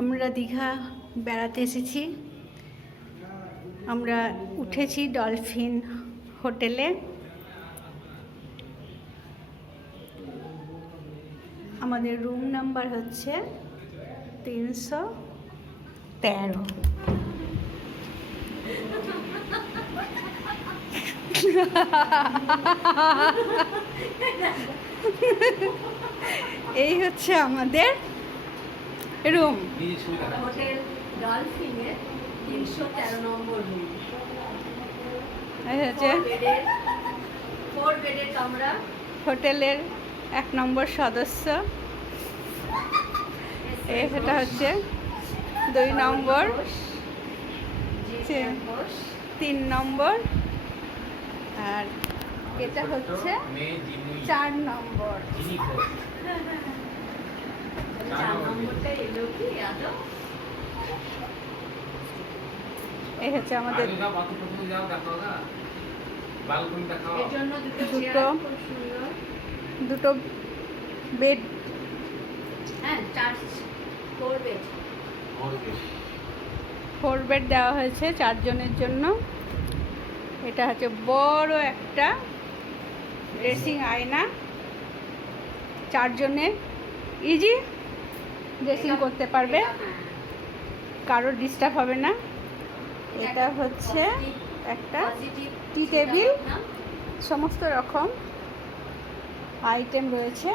আমরা দীঘা বেড়াতে এসেছি। আমরা উঠেছি ডলফিন হোটেলে। আমাদের রুম নাম্বার হচ্ছে 313। এই হচ্ছে আমাদের রুম, হোটেল ডলফিনের 313 নম্বর রুম। এই হচ্ছে 4 বেডের কামরা। হোটেলের 1 নম্বর সদস্য। এটা হচ্ছে 2 নম্বর, 3 নম্বর, আর এটা হচ্ছে 4 নম্বর। 4 নম্বরটা এলো কি আদৌ? এই হচ্ছে আমাদের এর জন্য দুটো দুটো খুব সুন্দর। দুটো বেড, হ্যাঁ 4 বেড। 4 বেড দেওয়া হয়েছে 4 জনের জন্য। এটা হচ্ছে বড় একটা ড্রেসিং আয়না, 4 জনের ইজি ড্রেসিং করতে পারবে, কারোর ডিস্টার্ব হবে না। এটা হচ্ছে একটা টি টেবিল, সমস্ত রকম আইটেম রয়েছে।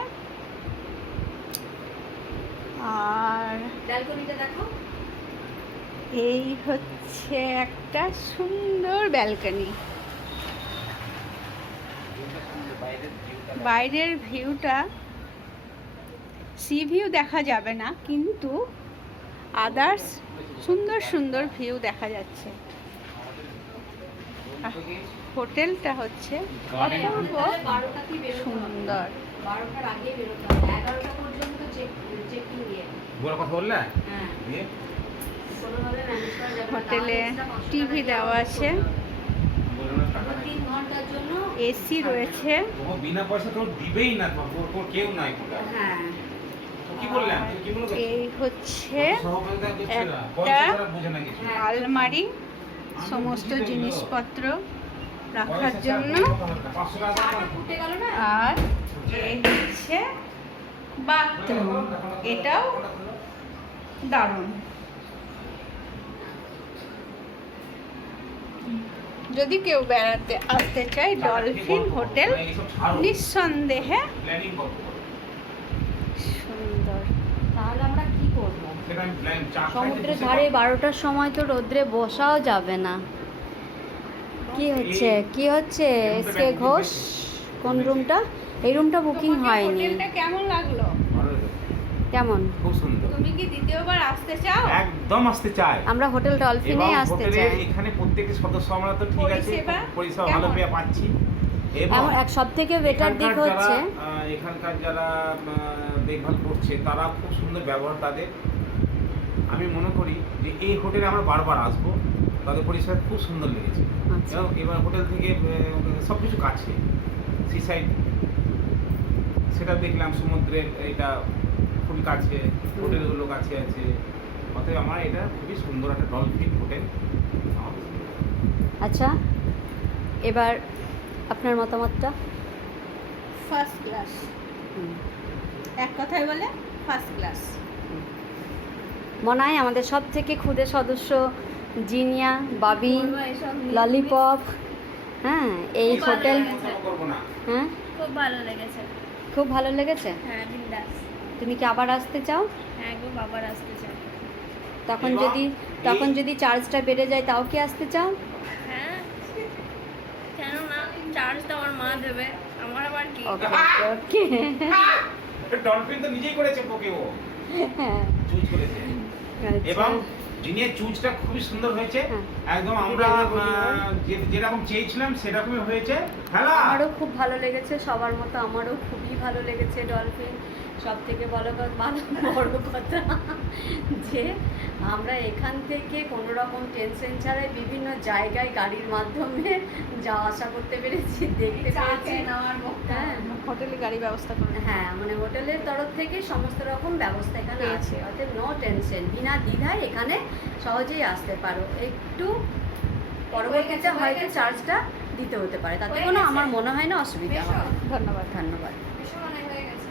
আর ব্যালকনিটা দেখো। এই হচ্ছে একটা সুন্দর ব্যালকনি। বাইরের ভিউটা সি ভিউ দেখা যাবে না, কিন্তু আদার্স সুন্দর সুন্দর ভিউ দেখা যাচ্ছে। হোটেলটা হচ্ছে অপূর্ব সুন্দর। 12টার আগে বেরোতে হবে, 11টা পর্যন্ত চেকিং দিয়ে। বড় কথা বললে? হ্যাঁ, দিয়ে কোনোভাবে ম্যানেজ করা যাবে না। হোটেলে টিভি দেওয়া আছে, বললো না টাকা নাই। 3 ঘন্টার জন্য এসি রয়েছে। ও বিনা পয়সা তো দিবেই না, তোর কেউ নাই কোটা। হ্যাঁ, কি বললাম তুই কি বলছিস? এই হচ্ছে সহকারিতা দিচ্ছে না, একটা পয়সা ছাড়া বোঝে না কিছু। আলমারি, সমস্ত জিনিসপত্র রাখার জন্য। 500 টাকা চাটা ফুটে গেল না। আর এই হচ্ছে বাথরুম, এটাও দারুণ। যদি কেউ বেড়াতে আসতে চায় ডলফিন হোটেল নিঃসন্দেহে প্ল্যানিং করতে হবে। সুন্দর। তাহলে আমরা কি করব? সেটা আমি প্ল্যান চা সমুদ্রের ধারে 12টার সময় তো রোদ্রে বসাও যাবে না। কি হচ্ছে কি হচ্ছে? এসকে ঘোষ কোন রুমটা? এই রুমটা বুকিং তোমাকে হয়নি। হোটেলটা কেমন লাগলো? কেমন? খুব সুন্দর। তুমি কি দ্বিতীয়বার আসতে চাও? একদম আসতে চাই। আমরা হোটেল ডলফিনে এবং আসতে হোটেলের চাই। এখানে প্রত্যেকটি সদস্য আমরা তো ঠিক আছে, পরিষেবা ভালো কেমন? পেয়ে পাচ্ছি। এবং এমন এক সবথেকে বেটার দিক এখানকার হচ্ছে এখানকার যারা দেখভাল করছে তারা খুব সুন্দর ব্যবহার তাদের। আমি মনে করি যে এই হোটেলে আমরা বারবার আসবো, তাদের পরিষেবা খুব সুন্দর লেগেছে। আচ্ছা। এবং এবার হোটেল থেকে সব কিছু কাছে, সি সাইড সেটা দেখলাম, সমুদ্রের এটা খুবই কাছে, হোটেলগুলো কাছে আছে। অতএব আমার এটা খুবই সুন্দর একটা ডলফিন হোটেল। আচ্ছা, এবার আপনার মতামতটা। ফার্স্ট ক্লাস, এক কথায় বলে ফার্স্ট ক্লাস। মনে হয় আমাদের সব থেকে ক্ষুদে সদস্য জিনিয়া, বাবি, ললিপপ, হ্যাঁ এই খুব ভালো হোটেল, লেগেছে। করবো না। হ্যাঁ খুব ভালো লেগেছে। খুব ভালো লেগেছে। হ্যাঁ, বিন্দাস। তুমি কি আবার আসতে চাও? হ্যাঁ গো, বাবার আসতে চাই। তখন এবং যদি চার্জটা বেড়ে যায় তাও কি আসতে চাও? হ্যাঁ, কেন না? চার্জ তো আমার মা দেবে, আমার আবার কি? ওকে ওকে। ডলফিন তো নিজেই করেছে, পোকে ও হ্যাঁ, চুজ করেছে। আচ্ছা। এবং জিনিয়ার চুজটা খুবই সুন্দর হয়েছে। হ্যাঁ। একদম আমরা যেরকম চেয়েছিলাম সেরকমই হয়েছে। হ্যালো, আমারও খুব ভালো লেগেছে, সবার মতো আমারও খুবই ভালো লেগেছে ডলফিন। সব থেকে বড় কথা যে আমরা এখান থেকে কোনো রকম টেনশন ছাড়াই বিভিন্ন জায়গায় গাড়ির মাধ্যমে যাওয়া আসা করতে পেরেছি, দেখতে পেরেছি। হ্যাঁ, হোটেলে গাড়ি ব্যবস্থা করে হ্যাঁ, মানে হোটেলের তরফ থেকে সমস্ত রকম ব্যবস্থা এখানে পেয়েছি। আছে, অর্থাৎ নো টেনশন, বিনা দ্বিধায় এখানে সহজেই আসতে পারো। একটু পরবর্তীতে হয়তো চার্জটা দিতে হতে পারে, তাতে কোনো আমার মনে হয় না অসুবিধা হবে। ধন্যবাদ। ধন্যবাদ। ভীষণ অনেক হয়ে গেছে।